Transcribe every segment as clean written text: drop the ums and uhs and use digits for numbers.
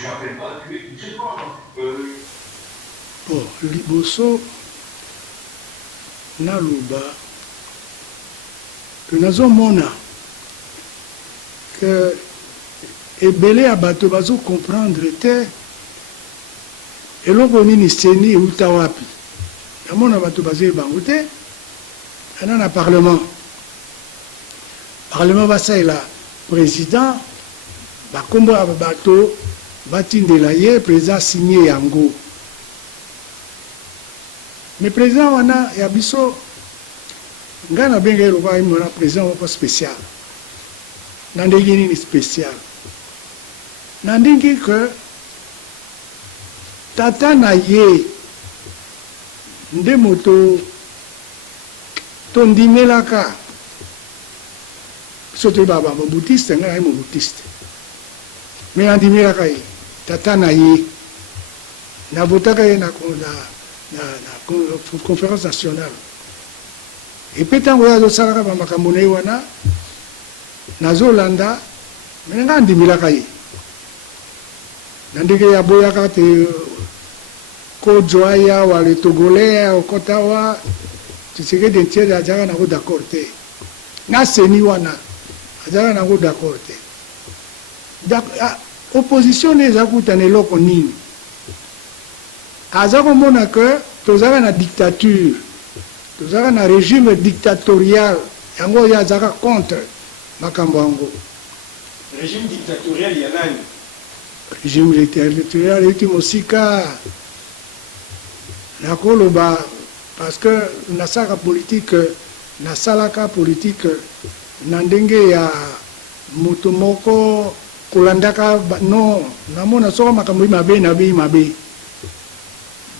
j'appelle pas tous les soirs. Bon, liboso naluba que nazomona que ebele ya bato bazo comprendre te eloko nini seni euta wapi namona bato bazoyeba bango te ana na parlement basalela président bakombo ya bato batindela ye président signé yango mais président wana ya biso nga nabenga ye lokola imona président moko spécial na ndenge nini spécial na ndenge ke tata na ye nde moto tondimelaka biso toyeba bamobutiste nga naye mobutiste me nandimelaka ye tata na ye navotaka ye na conférence nationale epe ntango oyo azosalaka bamakambo na ye wana nazolanda me nga andimelaka ye na ndenge yaboyaka te kozwa ya wale togolais okota wa Tshisekedi ntiede azalaka nango d'accord te na seni wana azalaka nango d'accord te opposition ne eza kutana eloko nini aza komona ke tozalaka na dictature tozalaka na régime dictatorial yango oyo azalaka contre makambo yango régime dictatorial ya nani régime dictatorial euti mosika nakoloba parce que nasalaka politique nasalaka politique na ndenge ya moto moko kolandaka non namona soko makambo mabe nabeyi mabe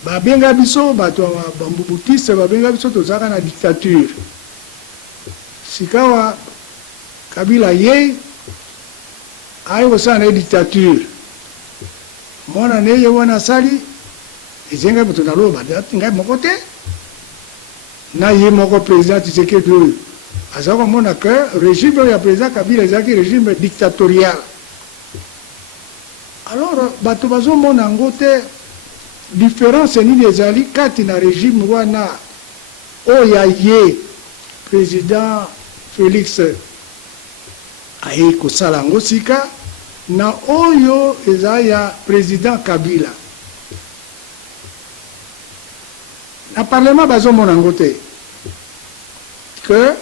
babenga biso bato bambubutiste babenga biso tozalaka na dictature sikawa kabila ye ayi kosala na ye dictature mwana na ye wana asali ezengai moto naloba ngai moko te na ye moko président Tshisekedi oyo aza komona ke régime oyo ya président kabila ezalaki régime dictatorial alors bato bazomona yango te différence nini ezali kati na régime wana oyo ya ye président Félix aye kosala yango sika na oyo eza ya président Kabila na parlement bazomona yango te que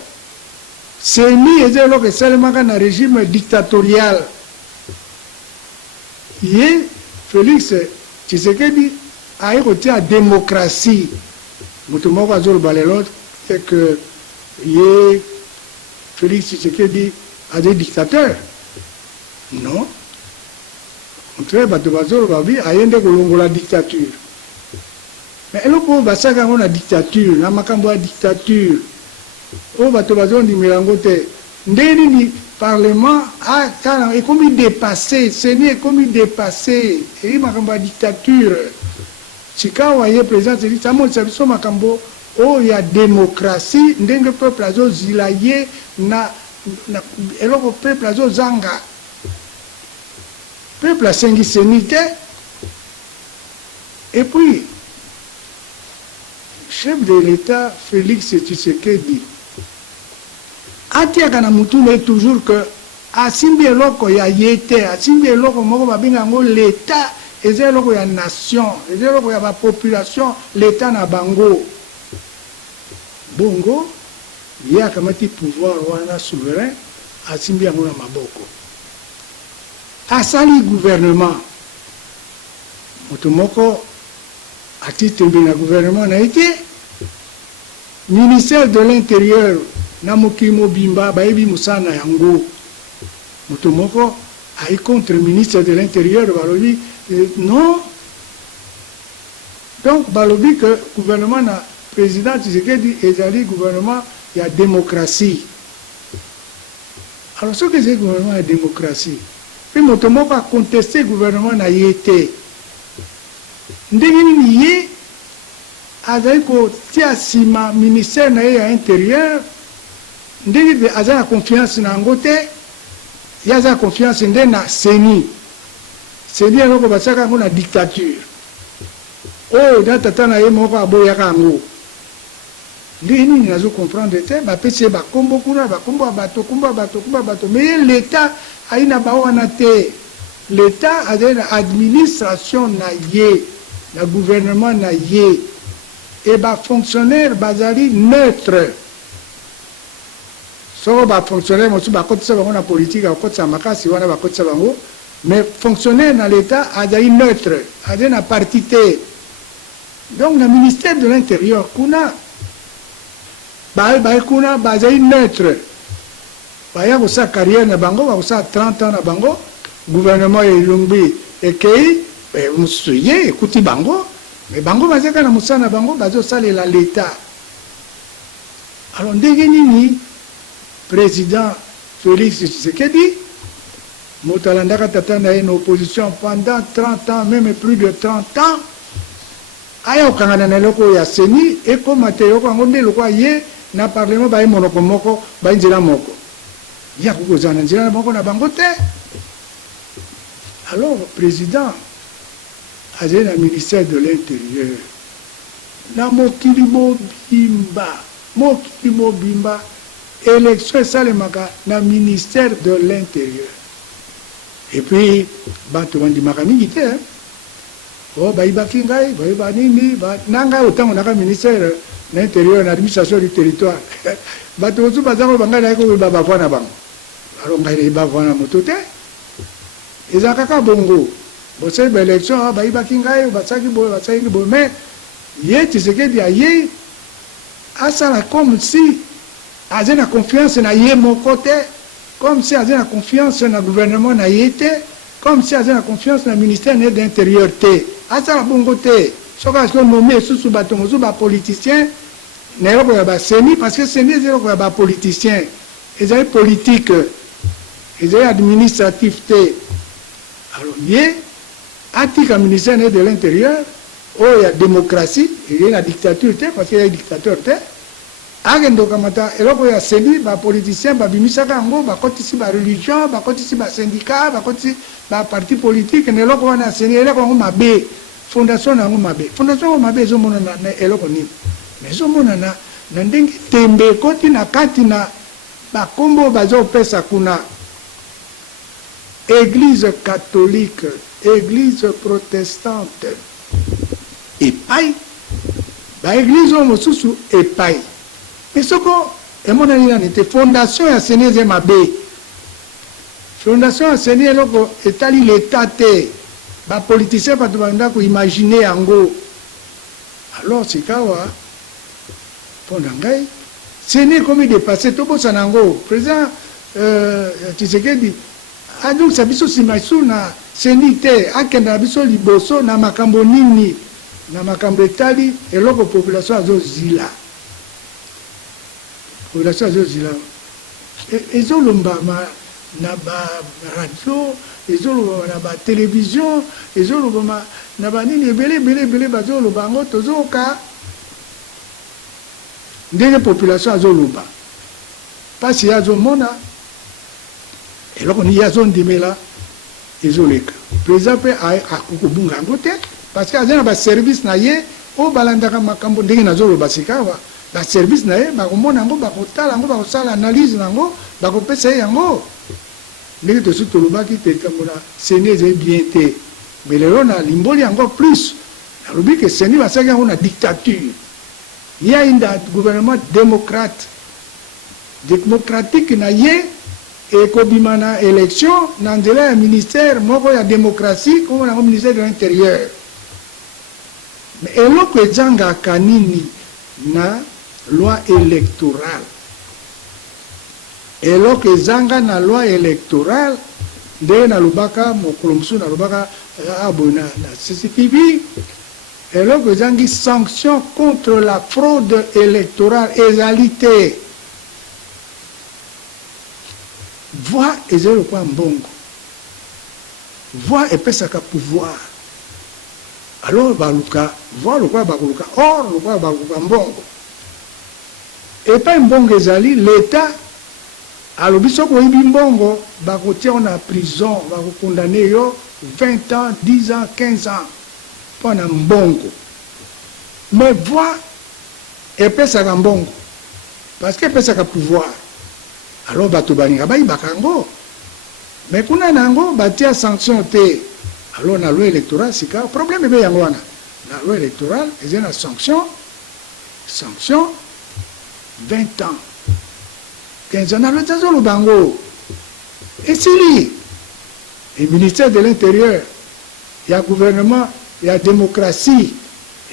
seni eza eloko esalemaka na régime dictatorial ye Félix Tshisekedi aye kotia démocratie moto moko azoloba lelo et que ye Félix Tshisekedi aza dictateur non contraire bato bazoloba bi aye nde kolongola dictature mais eloko oyo basalaka yango na dictature na makambo ya dictature oyo bato bazondimela yango te nde nini parlement atala ekomi dépassé seni ekomi dépassé eyi makambo ya dictature sikawa ye président selisi amonisa biso makambo oyo ya démocratie ndenge peuple azozila ye na eloko peuple azozanga peuple asengi seni te et puis chef de l'État Félix Tshisekedi atiaka na mutu na ye toujours que asimbi eloko ya ye te asimbi eloko moko babenga yango l'État eza eloko ya nation eza eloko ya bapopulation l'État na bango bongo ye akamati pouvoir wana souverain asimbi yango na maboko asali gouvernement moto moko ati tembe na gouvernement na ye te ministère de l'intérieur na mokili mobimba bayebi mosala na yango moto moko aye contre ministre de l'intérieur balobi non donc balobi que gouvernement na président Tshisekedi ezali gouvernement ya démocratie alors soki ezali gouvernement ya démocratie mpe moto moko akonteste gouvernement na ye te ndenge nini ye azali kotia nsima ministère na ye ya intérieur ndenge aza na confiance na yango te il y a sa confiance dans CENI. CENI est une dictature. Oh, dans tata na ye moko aboyaka ngo. Ndeni nazo comprendre te ba pese ba kombo kuna ba kombo bato mais l'état aina ba wana te. L'état a une administration na ye, le gouvernement na ye et ba fonctionnaire bazali neutre. So ba fonctionnaire mo su ba kotisa bango na politique ba kotisa makasi wana ba kotisa bango mais fonctionnaire na l'état azali neutre, azali na parti te. Donc le ministère de l'Intérieur kuna kuna bazali neutre. Baya ko sa carrière na bango ba sa 30 ans na bango gouvernement elongbi ekei musuye ekuti bango mais bango bazaka na musana bango bazo salela l'état. Alors ndenge nini président Félix Tshisekedi motalandaka tata na une opposition pendant 30 ans même plus de 30 ans aya okangana na loko ya CENI ekoma te yoko yango nde lokwa ye na parlement baye monoko moko bainzela moko ya kukozana nzela moko na bango te. Alors président azali na ministère de l'Intérieur na mokili mobimba élection esalemaka na ministère de l'Intérieur et puis bato bandimaka mingi te oh bayibaki ngai bayiba nini na ngai otango naka ministère de l'Intérieur na administration du territoire bato mosusu bazango bangai naye koyeba bavwa na bango alors ngai nayeba bavwa na moto te eza kaka bongo bosali baélection bayibaki ngai basalaki boye mais ye Tshisekedi aye asala comme si azali na confiance na ye moko te, comme si azali na confiance na gouvernement na ye te, comme si azali na confiance na ministère de l'Intérieur te. Asala bongo te. Soka asko nommé susu bato mosusu ba politicien na eloko ya ba CENI parce que CENI ezali eloko ya ba politicien ezali politique ezali administratif te. Alors ye atika ministère de l'Intérieur oyo ya démocratie ezali na dictature te parce que ya dictateur te agendo kamata eloko ya CENI ba politicien babimisaka yango bakotisi ba religion bakotisi ba syndicat bakotisi ba parti politique na eloko wana CENI eloko yango mabe fondation yango mabe fondation yango mabe ezomona na eloko nini mais ezomona na ndenge tembe koti na kati na bakombo bazopesa kuna église catholique église protestante epai baéglise oyo mosusu epai mais soko emonani nani te fondation ya CENI eza mabe fondation ya CENI eloko etali l'état te bapoliticien bato banda koimagine yango alors sikawa mpo na ngai CENI ekomi dépassé tobosana yango président Tshisekedi adungisa biso nsima esu na CENI te akenda na biso liboso na makambo nini na makambo etali eloko population azozila population azozila ezolomba na ba radio ezoloba na ba télévision ezoloba na ba nini ebele bazoloba yango tozoka ndenge population azoloba pasi azomona eloko ni azondimela ezoleka président mpe akokobunga yango te parce que azali na baservice na ye oyo balandaka makambo ndenge nazoloba sikawa baservice na ye bakomona yango bakotala yango bakosala analyse na yango bakopesa ye yango ndenge tosi tolobaki te kambo na CENI ezali bien te mais lelo na limboli yango plus nalobi ke CENI basalaki yango na dictature ya inda gouvernement démocratique na ye ekobima na élection na nzela ya ministère moko ya démocratie komona yango ministère de l'Intérieur mais eloko ezangaka nini na loi électorale eloko ezanga na loi électorale ndenge nalobaka mokolo mosusu nalobaka aboye na CCTV eloko ezangi sanction contre la fraude électorale ezali te voix ezali lokwa mbongo voix epesaka pouvoir alors baluka voix lokwa bakoluka or lokwa bakoluka mbongo epai mbongo ezali l'état Alors, biso ko ibi mbongo, bakotia on a prison, bako condamné yo 20 ans, 10 ans, 15 ans pendant mbongo. Mais voix et pesa ka mbongo. Parce que pesa ka pouvoir. Alors bato baninga ba ibakango. Mais kuna nango batia sanction te. Alors na loi électorale sika problème be yango wana. La loi électorale est une sanction 20 ans. 15 ans, le bango. Et c'est lui, le ministère de l'Intérieur, il y a gouvernement, il y a démocratie,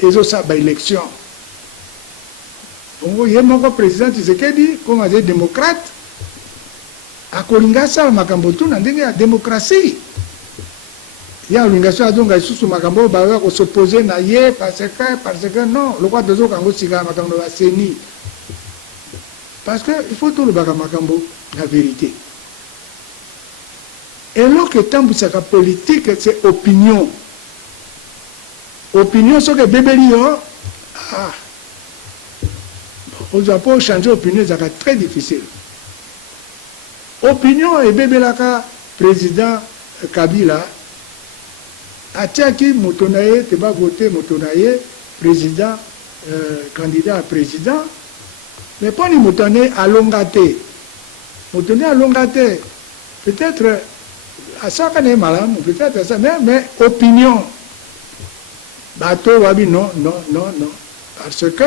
et ça, il y a élection. Donc, il y a mon président Tshisekedi, comme des démocrates, à Kolingasa, Makambotou, il y a démocratie. Il y a l'organisation donc sous Makambo, il va s'opposer à Yé, parce que non, le roi de Zokango Siga, Makambo va s'énir. Parce qu'il faut tout le Makambo, la vérité. Et l'autre temps, c'est la politique, c'est opinion. Opinion, c'est que bébé on ne doit pas changer d'opinion, c'est très difficile. Opinion et bébé laka, président Kabila, Atiaki Motonaye, tu vas voter Motonaye, président, candidat à président, mais pas ni Motonaye à Longate. Motonaye à Longate, peut-être, à ça qu'on est malade, peut-être à ça, mais opinion. Bateau, wabi, non. Parce que,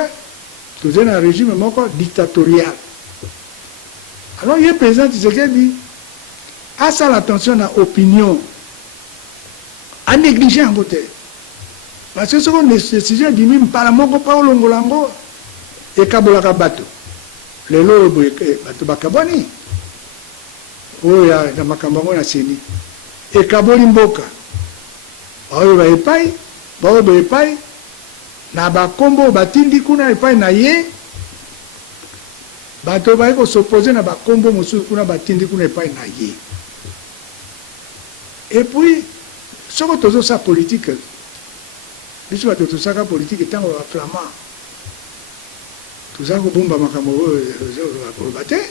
tout est un régime dictatorial. Alors, il y a président qui dit, à ça l'attention à l'opinion. À négliger en côté. Parce que ce qu'on décision dit même par la moko pa longolango et kabolaka bato. Les lots bato bakaboni. Oh ya na makambango na seni. Et kaboli mboka. Ba epai na ba kombo batindi kuna epai na ye. Bato ba ko s'opposer na ba kombo mosu kuna batindi kuna epai na ye. Et puis ce que tu as sa politique, tu as tout ça politique étant flamand. Tout ça que bomba makambo bate.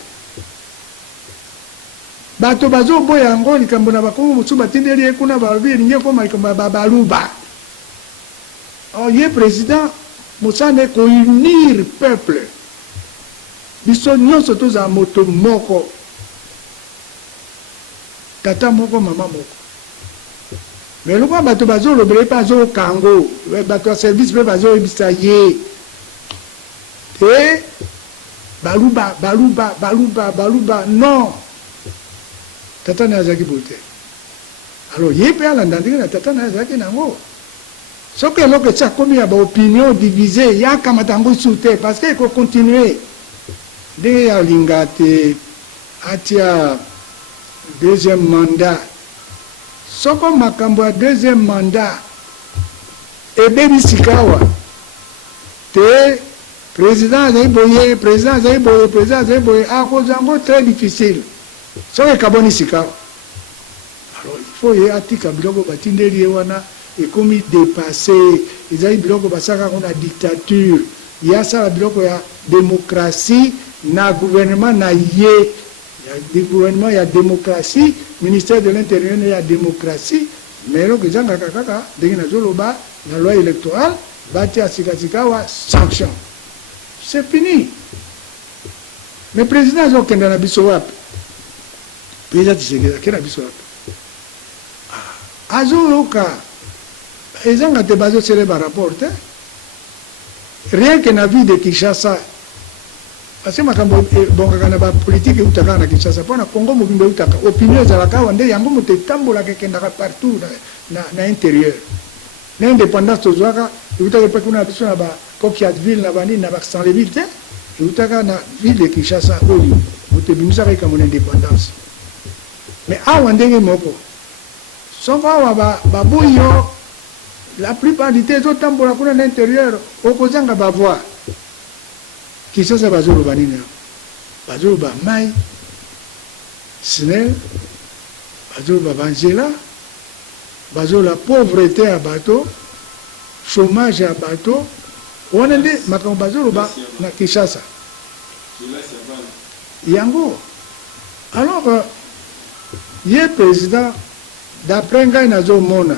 Bato bazo boyango likambo na bakongo musu batindeli kuna babi linye ko malikamba babaluba. Oh ye président musane ko unir peuple. Biso nyonso to za moto moko. Tata moko mama moko. Mais le roi bateau bazo le blé pas au Congo, le bateau service le bazo ibisaye. Et baluba, non. Tata Nazaki Boute. Alors, il y a pas l'entendre Tata Nazaki Nango. Ce que l'on ça comme il y a une opinion divisée, il y a Kamatango souté, parce qu'il faut continuer. Dès à Lingate, Atia, deuxième mandat. Soko makambo ya deuxième mandat ebeli sikawa te président Zaiboye à cause d'ango très difficile soko kaboni sikawa. Alors il faut y atika biloko batindeli wana et comme il dépassé ils ont biloko basaka on a dictature il y a ça biloko ya démocratie na gouvernement na yé. Il y a du gouvernement, il y a démocratie, ministère de l'Intérieur, il y a démocratie, mais là, les gens la loi électorale, sanction. C'est fini. Mais le président a dit qu'il y a un bisouap. Le président a dit qu'il y a un bisouap. Les gens ont été basés sur les rapports. Rien que la vie de Kinshasa. Parce que la politique est en Kinshasa, pour le Congo, l'opinion est à la il y a un tambour qui est partout dans l'intérieur. L'indépendance, il y a une ville, dans les villes, il y a une ville de Kinshasa, il y a une indépendance. Mais la plupart des tambours à l'intérieur, opposant à la voix. Qui ça bazolo banina bazolo ba mai snel bazolo ba banjela bazolo la pauvreté à bateau chômage à bateau on est makambo bazolo ba na Kinshasa yango Alors, le président, d'après ngai nazomona,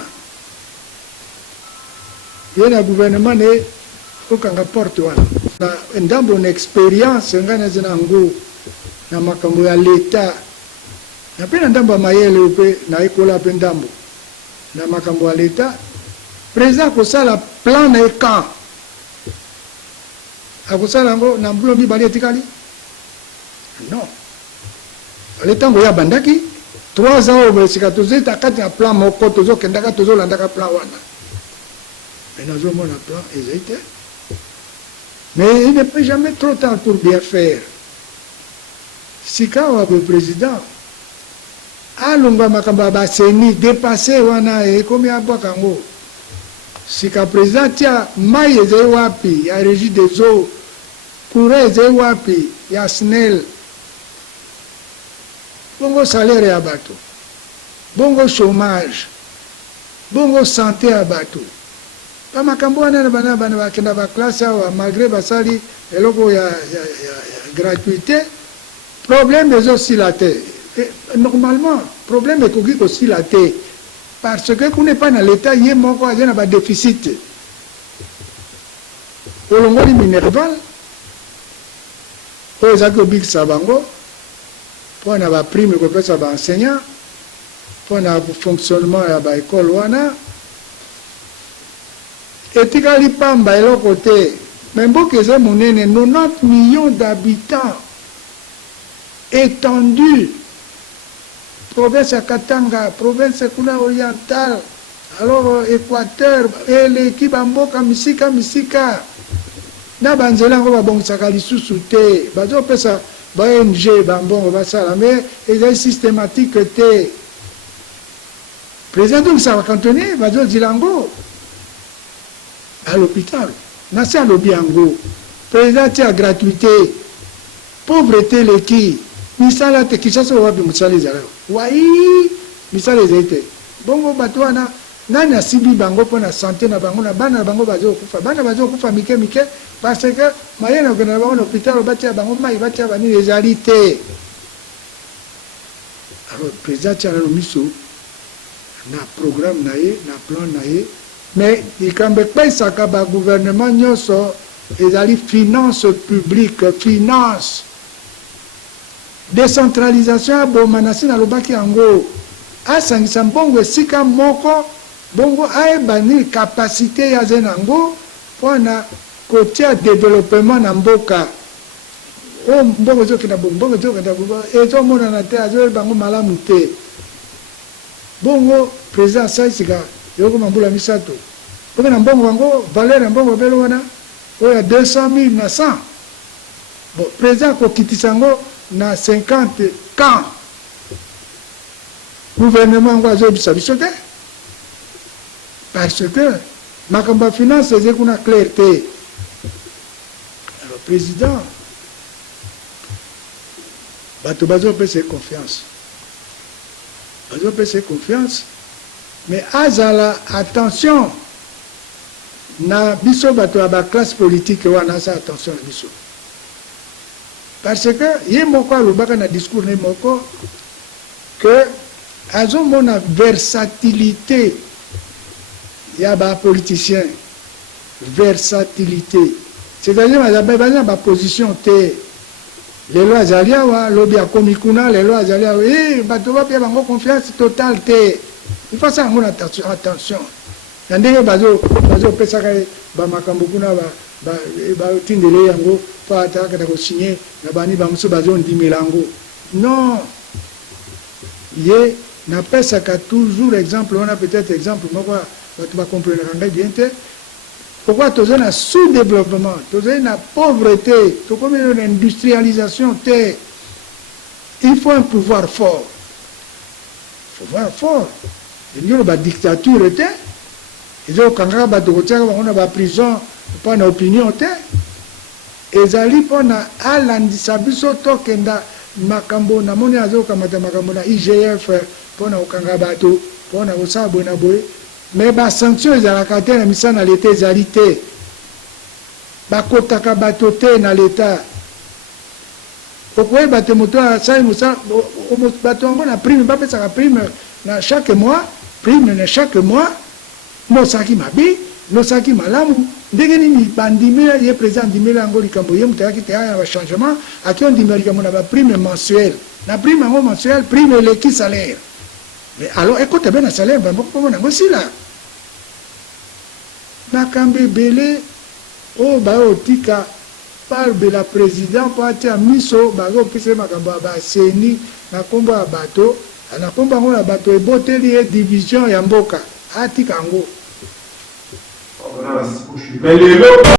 il y a un gouvernement qui a porte ndambo une expérience ngai nazina ngo na makambo ya l'État. Na pe na ndambo mayele pe na ekola pe ndambo na makambo ya l'État. Président kosala plan na ekan. Akosala ngo na mbulo mibali etikali? Non. L'État ngoya bandaki 3 ans au sika tozeta kati ya plan moko tozokendaka tozolandaka plan wana. Mais nous avons un plan exécuté. Mais il n'est pas jamais trop tard pour bien faire. Si quand le président alunga makamba baseni dépassé wana et comme ya bwakango. Si quand président tia mai ezai wapi ya régie des eaux, courant ezai wapi ya SNEL. Bongo salaire ya bato. Bongo chômage. Bongo santé ya bato. Ba makambo wana bana bakenda ba classe awa malgré basali eloko ya gratuité problème des aussi la terre. Normalement problème est koki aussi la terre parce que qu'on n'est pas dans l'état yé moko azena ba déficit. Olongoli minerval po ezaki big sabango po na ba prime ko pesa ba enseignant po na fonctionnement ya ba école wana. Etikali pamba eloko te mais mboka eza monene 90 millions d'habitants étendus province ya Katanga province kuna orientale alors Équateur eleki bamboka misika na banzela ngo babongisaka lisusu te bazopesa ba ONG bambongo basala mais ezali systématique te président donc ça va cantonner bazozilango à l'hôpital. Nasi à l'obiango. Président à gratuité. Pauvreté les qui. Misala te kisasa wapi musali zara. Wai misala ezete. Bongo batwana nani asibi bango pona santé na bango na bana bango bazo kufa. Bana bazo kufa mike parce que mayena kona bango l'hôpital batia bango mai batia bani les réalités. Alors président tia na miso na programme naé na plan naé. Mais il y a un gouvernement qui a finance publique, finance. Décentralisation, bon, manasi na lobaki ango. A sangisa mbongo sika moko, bongo a bani capacité ya zenango pour na côté développement na mboka. Oh, mbongo zoki na bongo zoki na bongo. Et tout le monde na te azo bango malamu te. Bongo président Saïsika. Yoko mambula misato. Oke na mbongo wango, valeur ya mbongo belo wana, oya 200,000 na 100. Bon, président ko kitisango na 50 quand gouvernement ngo azo biso te. Parce que makamba finance eze kuna clarté. Alors président bato bazo pese confiance. Bazo pese confiance. Mais azala attention na biso bato ya ba classe politique wana sa attention na biso parce que ye moko alobaka na discours ne moko que azomona versatilité ya ba politicien versatilité c'est-à-dire bazana ba position te lelo azali awa lobi akomi kuna lelo azali awa bato bapia bango confiance totale te. Il faut ça attention. Ndenge bazo pesaka ba makambo kuna ba tindele yango pa ataka ko signer na bani ba muso bazo ndimilango. Non. Ye na pesaka toujours exemple, on a peut-être exemple moko tu vas comprendre bien te. Pourquoi tu as un sous-développement, tu as une pauvreté, tu as une industrialisation te. Il faut un pouvoir fort. Pouvoir fort. Il y a une dictature, il y a une prison, pas une opinion. Et zali pona alandisa biso tokenda makambo na moni azo kamata makambo na IGF pona okanga bato pona osabo na boye mais ba sanction za la katena misana l'état zali te ba kotaka bato te na l'état okoyeba te moto asali mosala bato yango na prime bapesaka prime na chaque mois prime na chaque mois nosaki mabe nosaki malamu ndenge nini bandimela ye président andimela yango likambo ye moto ayaki te aya bachangement aki ondimela likambo na baprime mensuelle na prime yango mensuelle prime eleki salaire mais alors ekota be na salaire bamoko nango sila makambo ebele oyo baotika parbe la président po atia miso bazopesa makambo ya baseni na nkombo ya bato na nkombo yango na bato eboteli ye division ya mboka atika yango